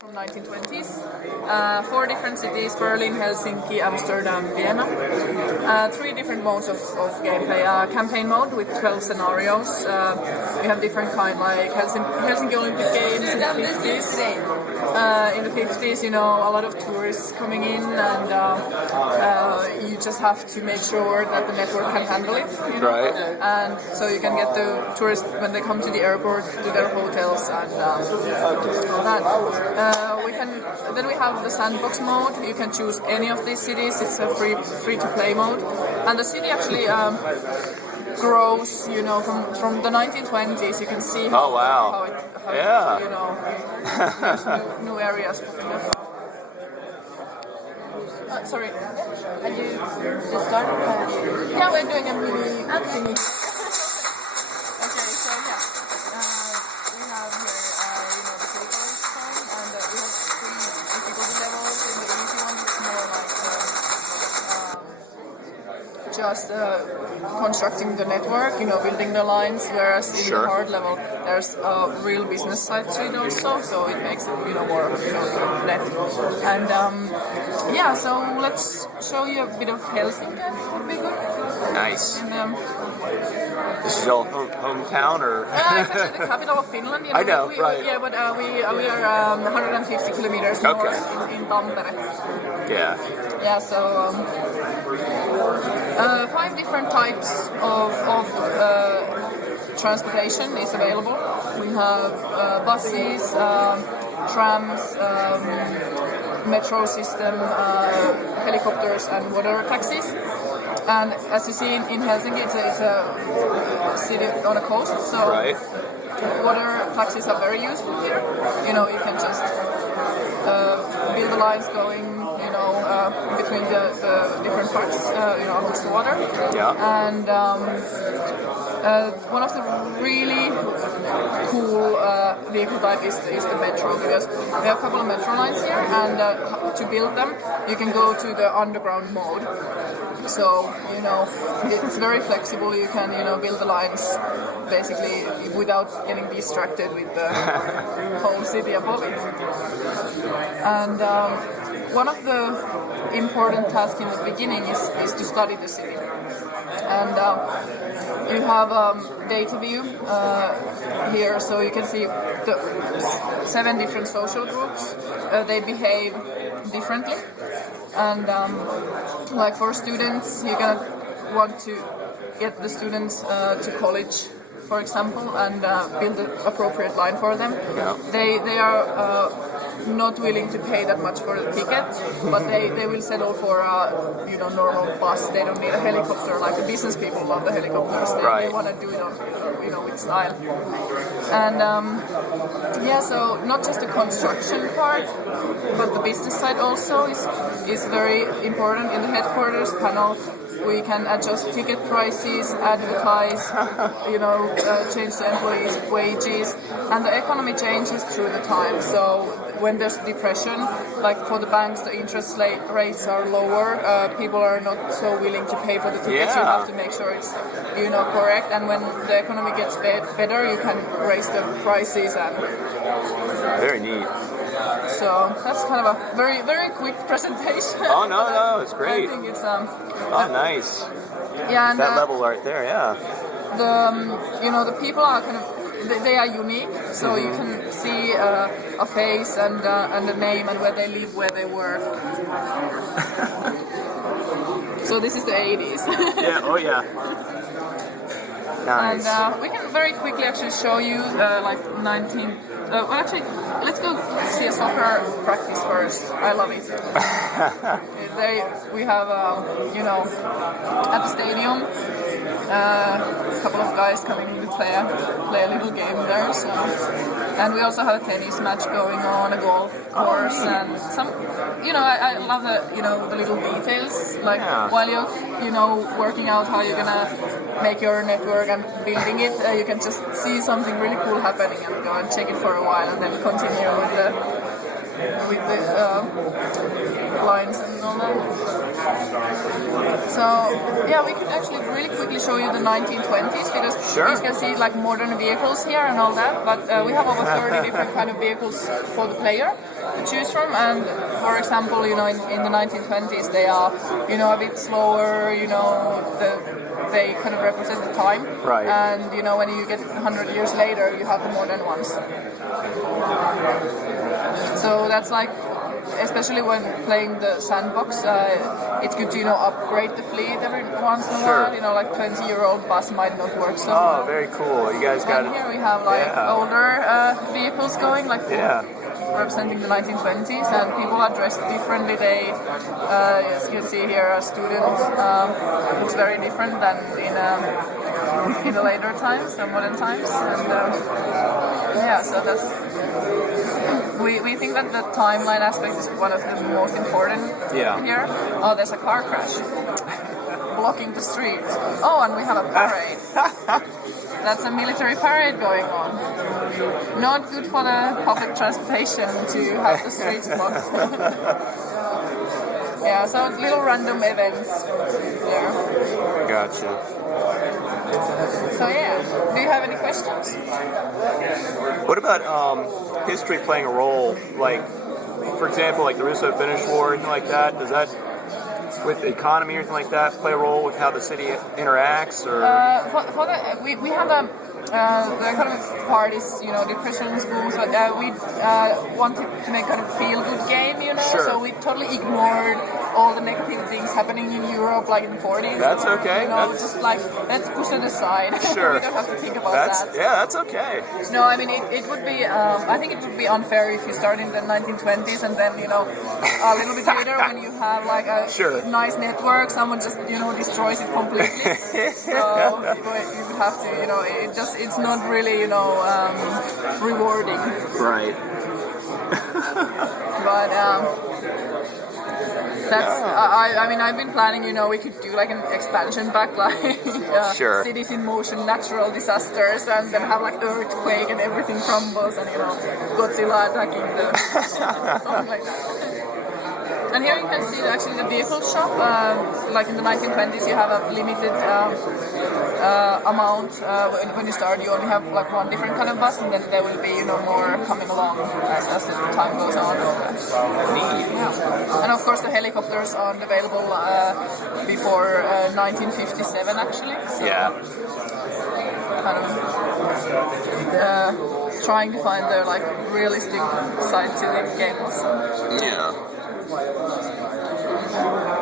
from 1920s. 4 different cities: Berlin, Helsinki, Amsterdam, Vienna. 3 different modes of gameplay. Campaign mode with 12 scenarios. We have different kind, like Helsinki Olympic Games in the 50s. In the 50s, you know, a lot of tourists coming in, and you just have to make sure that the network can handle it. You know? Right. And so you can get the tourists when they come to the airport to their hotels and all that. Then we have the sandbox mode. You can choose any of these cities. It's a free to play mode, and the city actually grows. You know, from the 1920s. You can see how, Oh, wow. how Yeah. it, you know, there's new areas popping up. Sorry. And you started? Yeah, we're doing a mini thingy. Okay, so yeah, we have here, you know, the city college time, and we have 3 difficulty levels. In the easy one, it's more like just constructing the network, you know, building the lines. Whereas in Sure. the hard level, there's a real business side to it also, so it makes it, you know, more, you know, net. And yeah, so let's show you a bit of Helsinki. Would be good. Nice. And, This is your hometown, or? it's actually the capital of Finland. You know, I know, we, right. Yeah, but we are 150 kilometers north Okay. in Tampere. Yeah. Yeah, so 5 different types of transportation is available. We have buses, trams, metro system, helicopters, and water taxis. And as you see in Helsinki, it's a city on a coast, so Right. water taxis are very useful here. You know, you can just build the lines going, you know, between the different parts, you know, amongst the water. Yeah. And one of the really cool vehicle type is the metro, because we have a couple of metro lines here, and to build them, you can go to the underground mode. So, you know, it's very flexible. You can, you know, build the lines basically without getting distracted with the whole city above it. And one of the important tasks in the beginning is to study the city. And you have data view here, so you can see the 7 different social groups. They behave differently. And like for students, you're gonna want to get the students to college, for example, and build an appropriate line for them. Yeah. They are not willing to pay that much for the ticket, but they will settle for a, you know, normal bus. They don't need a helicopter like the business people love the helicopters. They Right. want to do it on, you know, with style. And yeah, so not just the construction part, but the business side also is very important. In the headquarters panel, we can adjust ticket prices, advertise, you know, change the employees' wages, and the economy changes through the time. So when there's depression, like for the banks, the interest rates are lower. People are not so willing to pay for the tickets. You Yeah. have to make sure it's, you know, correct. And when the economy gets better, you can raise the prices. And Very neat. so that's kind of a very, very quick presentation. Oh, no, it's great. I think it's Oh, nice. yeah, and That level right there, yeah. the you know, the people are kind of they are unique, so you can see a face and a name and where they live, where they work. So this is the 80s. Yeah, oh yeah. Nice. And we can very quickly actually show you like 19. Well, actually, let's go see a soccer practice first. I love it. We have, you know, at the stadium, a couple of guys coming to play a little game there. So, and we also have a tennis match going on, a golf course, and some, you know, I love the, you know, the little details. Like while you're, you know, working out how you're gonna make your network and building it, you can just see something really cool happening and go and check it for a while, and then continue with the lines and all that. So yeah, we could actually really quickly show you the 1920s because Sure. you can see like modern vehicles here and all that. But we have over 30 different kind of vehicles for the player to choose from. And for example, you know, in the 1920s they are, you know, a bit slower. You know, they kind of represent the time. Right. And you know, when you get 100 years later, you have the modern ones. So that's like, especially when playing the sandbox, it's good to, you know, upgrade the fleet every once in a Sure. while. You know, like 20-year-old bus might not work so Oh, well. very cool. You guys got And it. here we have like Yeah. older vehicles going, like Yeah. representing the 1920s, and people are dressed differently. They, as you can see here, a student looks very different than in the later times, the modern times, and yeah, so that's. We think that the timeline aspect is one of the most important Yeah. here. Oh, there's a car crash blocking the street. Oh, and we have a parade. That's a military parade going on. Not good for the public transportation to have the streets blocked. Yeah, so little random events there. Gotcha. So yeah, do you have any questions? What about history playing a role? Like, for example, like the Russo-Finnish War or anything like that. Does that, with the economy or anything like that, play a role with how the city interacts? Or For the, we have the kind of parties, you know, the Christian schools, but we wanted to make kind of feel-good game, you know, Sure. so we totally ignored all the negative things happening in Europe, like in the 40s. That's okay. You know, just like, let's push it aside. Sure. We don't have to think about that's that. yeah, that's okay. No, I mean, it would be, I think it would be unfair if you start in the 1920s and then, you know, a little bit later when you have like a Sure. nice network, someone just, you know, destroys it completely. So you would have to, you know, it's not really, you know, rewarding. Right. But that's, I mean, I've been planning, you know, we could do like an expansion pack, like Sure. cities in motion, natural disasters, and then have like earthquake and everything crumbles, and you know, Godzilla attacking them, something like that. And here you can see actually the vehicle shop. Like in the 1920s, you have a limited amount. When you start, you only have like one different kind of bus, and then there will be, you know, more coming along as the time goes on. Yeah. And of course, the helicopters aren't available before 1957, actually. So Yeah. kind of trying to find the like realistic side to the game also. Yeah.